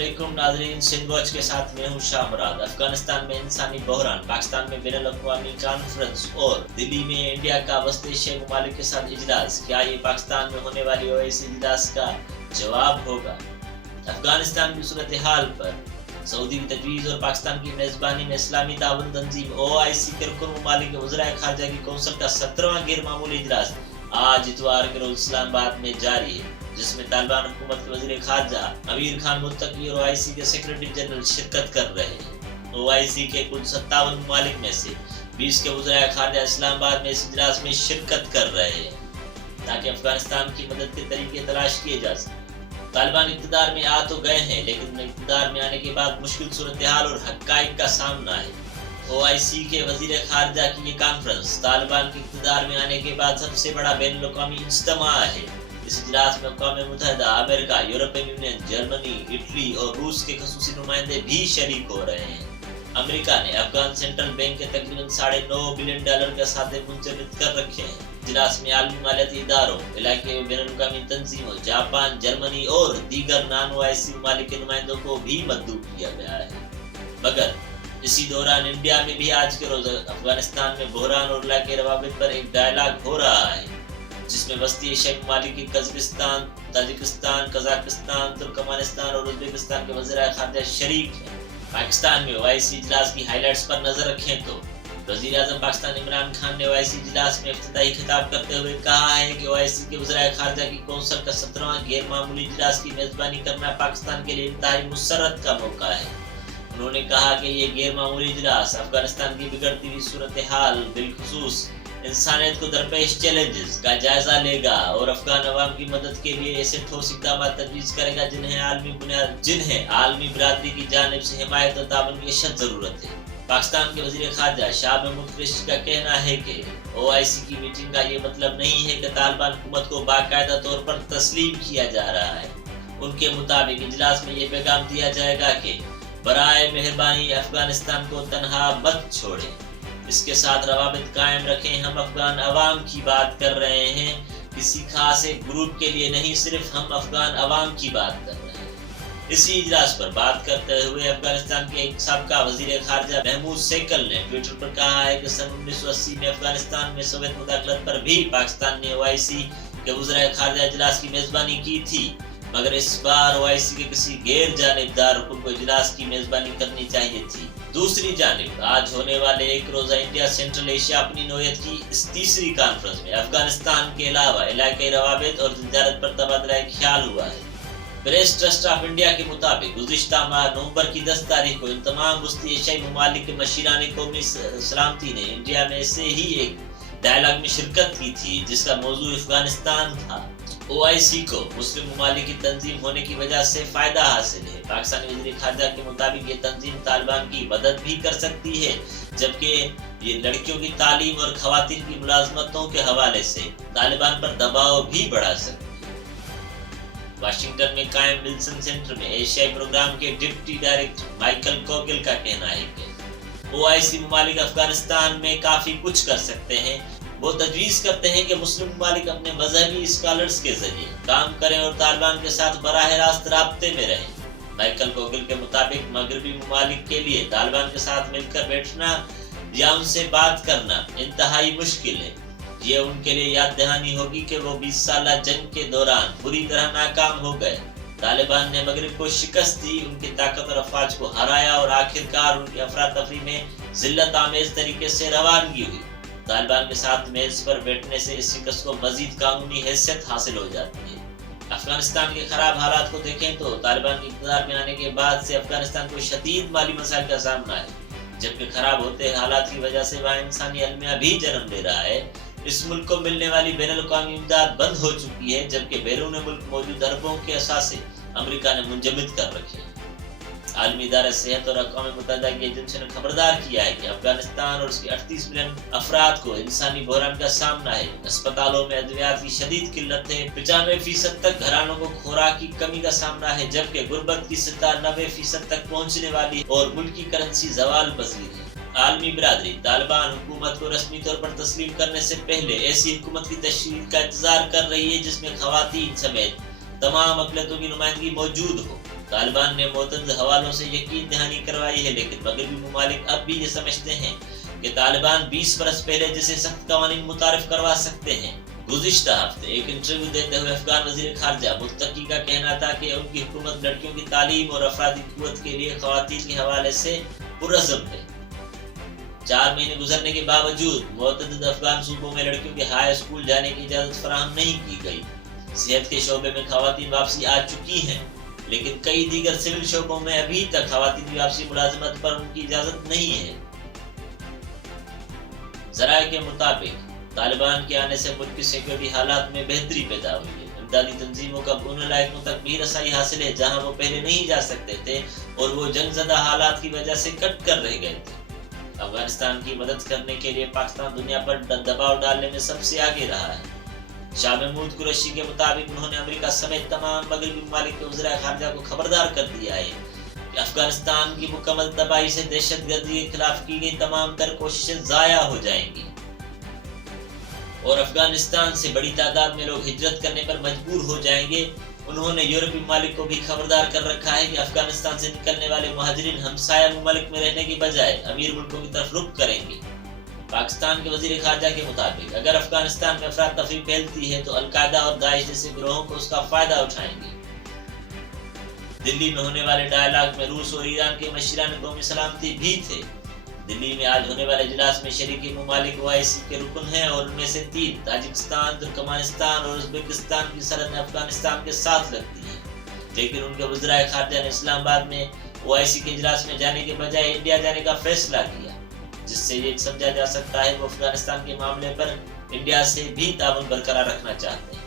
अस्सलामुअलैकुम नाज़रीन, सिंध वॉच के साथ मैं हूं शाह मुराद। अफगानिस्तान में इंसानी बहरान, पाकिस्तान में बैनुल-अक़वामी कॉन्फ्रेंस और दिल्ली में इंडिया का वस्ते एशियाई ममालिक के साथ इजलास। क्या ये पाकिस्तान में होने वाली ओआईसी इजलास का जवाब होगा? अफगानिस्तान की सूरत हाल पर सऊदी की तजवीज़ और पाकिस्तान की मेज़बानी में इस्लामी ताउन तंजीम ओआईसी के रुकन ममालिक के वज़ीर ख़ारजा की कौंसिल का 17वां गैर मामूली इजलास आज इतवार के रोज इस्लामाबाद में जारी है, जिसमें तालिबान हुकूमत के वज़ीर ख़ारजा अमीर खान मुत्तकी और ओआईसी के सेक्रेटरी जनरल शिरकत कर रहे हैं। ओआईसी के कुल 57 ममालिक में से 20 के वज़ीर ख़ारजा इस्लामाबाद में इस इजलास में शिरकत कर रहे हैं ताकि अफगानिस्तान की मदद के तरीके तलाश किए जा सकें। तालिबान इक़्तिदार में आ तो गए हैं, लेकिन इक़्तिदार में आने के बाद मुश्किल सूरत हाल और हक़ाइक़ का सामना है। ओआईसी के वज़ीर ख़ारजा की ये कॉन्फ्रेंस तालिबान के इक़्तिदार में आने के बाद सबसे बड़ा बैनुल-अक़वामी इज्तिमा है। इस इजलास में अक़वाम मुत्तहिदा, America, European Union, Germany, Italy और रूस के ख़ुसूसी नुमाइंदे भी शरीक हो रहे हैं। अमेरिका ने अफगान सेंट्रल बैंक के तकरीबन $9.5 बिलियन के साथे मुंजमद कर रखे हैं। इजलास में आलमी मालियाती इदारों, इलाके में बैनुल-अक़वामी तंजीमों, जापान, जर्मनी और दीगर नॉन ओआईसी ममालिक के नुमाइंदों को भी मदऊ किया गया है। मगर इसी दौरान इंडिया में भी आज के रोज अफगानिस्तान में बहरान और इलाके रवाबित पर एक डायलॉग हो रहा है, जिसमें वस्ती एशियाई ममालिक की कज़ाकिस्तान, ताजिकिस्तान, कज़ाकिस्तान, तुर्कमेनिस्तान और उज़्बेकिस्तान के वज़ीर ख़ारजा शरीक हैं। पाकिस्तान में ओआईसी इजलास की हाइलाइट्स पर नजर रखें तो वज़ीर आज़म पाकिस्तान इमरान खान ने ओआईसी इजलास में इफ्तिताही खिताब करते हुए कहा है कि ओआईसी के वज़ीर ख़ारजा की कौंसिल का 17वां गैर मामूली इजलास की मेज़बानी करना पाकिस्तान के लिए इंतहाई मुसर्रत का मौका है। उन्होंने कहा कि ये गैर मामूली इजलास अफगानिस्तान की बिगड़ती हुई सूरत हाल, बिलखुसूस इंसानियत को दरपेश चैलेंजेस का जायजा लेगा और अफगान अवाम की मदद के लिए ऐसे ठोस इक़दाम तजवीज़ करेगा जिन्हें आलमी बिरादरी की जानिब से हिमायत और ताबन की अशद ज़रूरत है। पाकिस्तान के वज़ीर ख़ारजा शाह महमूद कुरैशी का कहना है कि ओआईसी की मीटिंग का ये मतलब नहीं है कि तालिबान हुकूमत को बाकायदा तौर पर तस्लीम किया जा रहा है। उनके मुताबिक इजलास में ये पैगाम दिया जाएगा कि बराए मेहरबानी अफगानिस्तान को तन्हा मत छोड़ें, इसके साथ रवाबित कायम रखें। हम अफगान अवाम की बात कर रहे हैं, किसी खास एक ग्रुप के लिए नहीं, सिर्फ हम अफगान अवाम की बात कर रहे हैं। इसी इजलास पर बात करते हुए अफगानिस्तान के एक साबका वज़ीर ख़ारजा महमूद सेकल ने ट्विटर पर कहा है कि सन 1980 में अफगानिस्तान में सोवियत मुदाखलत पर भी पाकिस्तान ने ओआईसी के वज़ीर ख़ारजा इजलास की मेज़बानी की थी, मगर इस बार ओआईसी के किसी गैर जानिबदार रुकन को इजलास की मेज़बानी करनी चाहिए थी। दूसरी जानिब आज होने वाले एक रोज़ा इंडिया सेंट्रल एशिया अपनी नौयत की इस तीसरी कॉन्फ्रेंस में अफगानिस्तान के अलावा इलाकाई रवाबित और तिजारत पर तबादला ख्याल हुआ है। प्रेस ट्रस्ट ऑफ इंडिया के मुताबिक गुज़िश्ता माह नवंबर की 10 तारीख को इन तमाम वस्ती एशियाई ममालिक के मशीरान कौमी सलामती ने इंडिया में से ही एक डायलॉग में शिरकत की थी, जिसका मौजू अफगानिस्तान था। ओआईसी को मुस्लिम ममालिक की तंजीम होने की वजह से फायदा हासिल है। पाकिस्तानी वज़ीर ख़ारजा के मुताबिक ये तंजीम तालिबान की मदद भी कर सकती है, जबकि ये लड़कियों की तालीम और ख़वातीन की मुलाजमतों के हवाले से तालिबान पर दबाव भी बढ़ा सकती है। वाशिंगटन में कायम विल्सन सेंटर में एशियाई प्रोग्राम के डिप्टी डायरेक्टर माइकल कोगिल का कहना है कि ओआईसी ममालिक अफगानिस्तान में काफ़ी कुछ कर सकते हैं। वो तजवीज़ करते हैं कि मुस्लिम ममालिक अपने मजहबी स्कॉलर्स के जरिए काम करें और तालिबान के साथ बराह रास्त राब्ते में रहें। माइकल कोगिल के मुताबिक मगरबी ममालिक के लिए तालिबान के साथ मिलकर बैठना या उनसे बात करना इंतहाई मुश्किल है। ये उनके लिए याद दहानी होगी कि वो 20 साला जंग के दौरान बुरी तरह नाकाम हो गए। तालिबान ने मगरिब को शिकस्त दी, उनकी ताकतवर अफवाज को हराया और आखिरकार उनकी अफरा तफरी में जिल्लत आमेज तरीके से रवानगी हुई। तालिबान के साथ मेज पर बैठने से इस शिकस्त को मजीद कानूनी हैसियत हासिल हो जाती है। अफगानिस्तान के खराब हालात को देखें तो तालिबान के इक़्तिदार में आने के बाद से अफगानिस्तान को शदीद माली मसाइल का सामना है, जबकि खराब होते हालात की वजह से वहाँ इंसानी अलमिया भी जन्म ले रहा है। इस मुल्क को मिलने वाली बैनुल-अक़वामी इमदाद बंद हो चुकी है, जबकि बैरून मुल्क मौजूद अरबों के असासे अमेरिका ने मुंजमद कर रखे हैं। आलमी इदारा सेहत और अक़वाम मुत्तहिदा की एजेंसियों ने खबरदार किया है कि अफगानिस्तान और उसके 38 मिलियन अफराद को इंसानी बहरान का सामना है। अस्पतालों में अद्वियात की शदीद किल्लत है, 95% तक घरानों को खुराक की कमी का सामना है, जबकि गुर्बत की सतह 90% तक पहुँचने वाली और मुल्क की करेंसी ज़वाल पज़ीर है। आलमी बिरादरी तालिबान हुकूमत को रस्मी तौर पर तस्लीम करने से पहले ऐसी हुकूमत की तश्कील का इंतजार कर रही है जिसमें ख़वातीन समेत तमाम अक़लियतों की नुमाइंदगी मौजूद हो। तालिबान ने मुतअद्दिद हवालों से यकीन दहानी करवाई है, लेकिन मगरबी ममालिक अब भी ये समझते हैं कि तालिबान 20 बरस पहले जैसे सख्त कवानीन मुतारिफ करवा सकते हैं। गुज़िश्ता हफ्ते एक इंटरव्यू देते हुए अफगान वज़ीर ख़ारजा मुत्तकी का कहना था कि उनकी हुकूमत लड़कियों की तालीम और अफरादी क़ुव्वत के लिए ख़वातीन के हवाले से पुरअज़्म है। 4 महीने गुजरने के बावजूद मुतअद्दिद अफगान सूबों में लड़कियों के हाई स्कूल जाने की इजाज़त फराहम नहीं की गई। सेहत के शोबे में ख़वातीन वापसी आ चुकी हैं, लेकिन कई दीगर सिविल शोबों में अभी तक ख़वातीन की वापसी मुलाज़मत पर उनकी इजाज़त नहीं है। ज़राए के मुताबिक तालिबान के आने से मुल्क की सिक्योरिटी हालात में बेहतरी पैदा हुई है। इमदादी तंजीमों का उन इलाकों तक भी रसाई हासिल है जहां वो पहले नहीं जा सकते थे और वो जंगज़दा हालात की वजह से कट कर रह गए थे। अफगानिस्तान की मदद करने के लिए पाकिस्तान दुनिया पर दबाव डालने में सबसे आगे रहा है। शाह महमूद कुरैशी के मुताबिक उन्होंने अमेरिका समेत तमाम मगरबी ममालिक के वज़ीर ख़ारजा को खबरदार कर दिया है कि अफगानिस्तान की मुकम्मल तबाही से दहशतगर्दी के खिलाफ की गई तमाम तर कोशिशें ज़ाया हो जाएंगी और अफगानिस्तान से बड़ी तादाद में लोग हिजरत करने पर मजबूर हो जाएंगे। उन्होंने यूरोपीय ममालिक को भी खबरदार कर रखा है कि अफगानिस्तान से निकलने वाले मुहाजिरीन हमसाया ममालिक में रहने की बजाय अमीर मुल्कों की तरफ रुख करेंगे। पाकिस्तान के वज़ीर ख़ारजा के मुताबिक अगर अफगानिस्तान में अफरा-तफरी फैलती है तो अल-कायदा और दाइश जैसे गिरोहों को उसका फ़ायदा उठाएंगे। दिल्ली में होने वाले डायलॉग में रूस और ईरान के मशीरान कौमी सलामती भी थे। दिल्ली में आज होने वाले इजलास में शरीकी ममालिक ओआईसी के रुकन हैं और उनमें से 3 ताजिकिस्तान, तुर्कमेनिस्तान और उज़्बेकिस्तान की सरहद अफगानिस्तान के साथ लगती है। लेकिन उनके वज़ीर ख़ारजा ने इस्लामाबाद में ओआईसी के इजलास में जाने के बजाय इंडिया जाने का फैसला किया, जिससे ये समझा जा सकता है वो अफगानिस्तान के मामले पर इंडिया से भी ताउन बरकरार रखना चाहते हैं।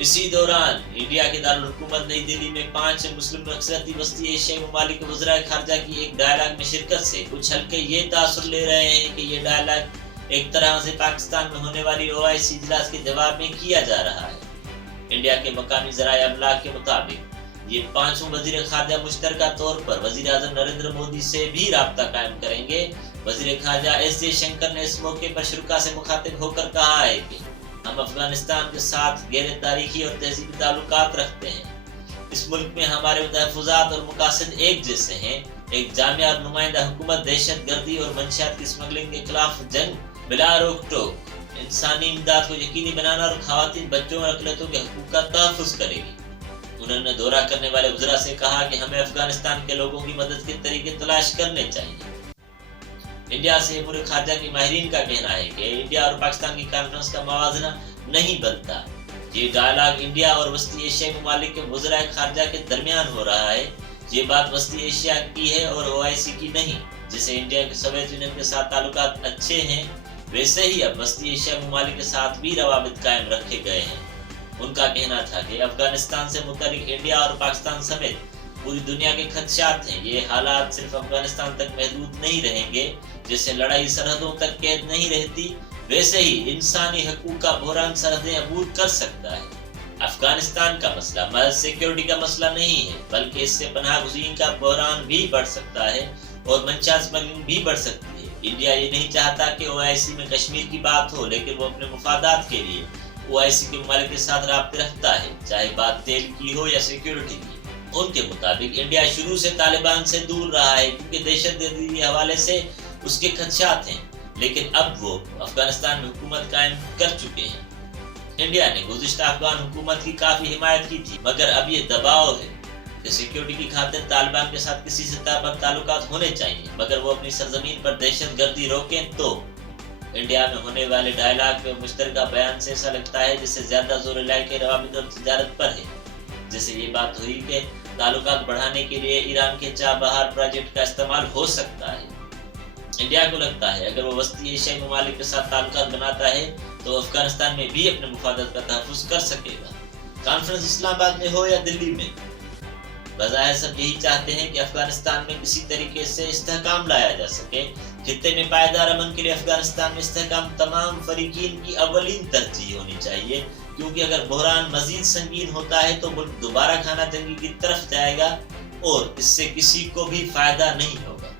इसी दौरान इंडिया के दारुल हुकूमत नई दिल्ली में 5 मुस्लिम अक्सरती वस्ती एशियाई ममालिक के वज़ीर ख़ारजा की एक डायलॉग में शिरकत से कुछ हल्के ये तासुर ले रहे हैं कि ये डायलॉग एक तरह से पाकिस्तान में होने वाली ओआईसी इजलास के जवाब में किया जा रहा है। इंडिया के मकामी ज़राए अबलाग के मुताबिक ये 5 वज़ीर ख़ारजा मुश्तरका तौर पर वज़ीर आज़म नरेंद्र मोदी से भी राब्ता कायम करेंगे। वज़ीर ख़ारजा एस जयशंकर ने इस मौके पर शुरा से मुखातिब होकर कहा है कि हम अफगानिस्तान के साथ गहरे तारीखी और तहजीबी ताल्लुकात रखते हैं। इस मुल्क में हमारे तहफ़्फ़ुज़ात और मकासद एक जैसे हैं। एक जामिया और नुमाइंदा हुकूमत दहशतगर्दी और मंशियात की स्मगलिंग के खिलाफ जंग बिला रोक टोक, इंसानी इमदाद को यकीनी बनाना और ख़वातीन, बच्चों और अक़लियतों के हकूक़ का तहफ़्फ़ुज़ करेगी। उन्होंने दौरा करने वाले वज़रा से कहा कि हमें अफगानिस्तान के लोगों की मदद के तरीके तलाश करने चाहिए। इंडिया से अमूर ख़ारजा के माहिरीन का कहना है कि इंडिया और पाकिस्तान की कॉन्फ्रेंस का मवाजना नहीं बनता। ये डायलॉग इंडिया और वस्ती एशियाई ममालिक के वज़ीर ख़ारजा के दरमियान हो रहा है। ये बात वस्ती एशिया की है और ओआईसी की नहीं। जैसे इंडिया के सोवियत यूनियन के साथ ताल्लुकात अच्छे हैं, वैसे ही अब वस्ती एशियाई ममालिक के साथ भी रवाबित कायम रखे गए हैं। उनका कहना था कि अफगानिस्तान से मुतल्लिक इंडिया और पाकिस्तान समेत पूरी दुनिया के खदशात हैं। ये हालात सिर्फ अफगानिस्तान तक महदूद नहीं रहेंगे। जैसे लड़ाई सरहदों तक कैद नहीं रहती, वैसे ही इंसानी हकूक़ का बहरान सरहदें अबूर कर सकता है। अफगानिस्तान का मसला महज सिक्योरिटी का मसला नहीं है, बल्कि इससे पनाह गुज़ीन का बहरान भी बढ़ सकता है और मंशात स्मगलिंग भी बढ़ सकती है। इंडिया ये नहीं चाहता कि ओआईसी में कश्मीर की बात हो, लेकिन वो अपने मुफादात के लिए ओआईसी के ममालिक के साथ राब्ते रखता है, चाहे बात तेल की हो या सिक्योरिटी की। उनके मुताबिक इंडिया शुरू से तालिबान से दूर रहा है क्योंकि दहशतगर्दी के हवाले से उसके खदशात हैं, लेकिन अब वो अफगानिस्तान में हुकूमत कायम कर चुके हैं। इंडिया ने गुज़िश्ता अफगान हुकूमत की काफ़ी हिमायत की थी, मगर अब ये दबाव है कि सिक्योरिटी की खातिर तालिबान के साथ किसी सतह पर ताल्लुकात होने चाहिए, मगर वो अपनी सरजमीन पर दहशतगर्दी रोकें तो। इंडिया में होने वाले डायलॉग में मुश्तरका बयान से ऐसा लगता है जिससे ज़्यादा जोर इलाके रवाबित और तिजारत पर है। जैसे ये बात हुई कि ताल्लुकात बढ़ाने के लिए ईरान के चाबहार प्रोजेक्ट का इस्तेमाल हो सकता है। इंडिया को लगता है अगर वो वस्ती एशियाई ममालिक के साथ ताल्लुकात बनाता है तो अफगानिस्तान में भी अपने मुफादत का तहफ़्फ़ुज़ कर सकेगा। कॉन्फ्रेंस इस्लामाबाद में हो या दिल्ली में, बज़ाहिर सब यही चाहते हैं कि अफगानिस्तान में किसी तरीके से इस्तेहकाम लाया जा सके। खित्ते में पायदार अमन के लिए अफगानिस्तान में इस्तेहकाम तमाम फरीकीन की अव्वलीन तरजीह होनी चाहिए, क्योंकि अगर बहरान मजीद संगीन होता है तो मुल्क दोबारा खाना जंगी की तरफ जाएगा और इससे किसी को भी फायदा नहीं होगा।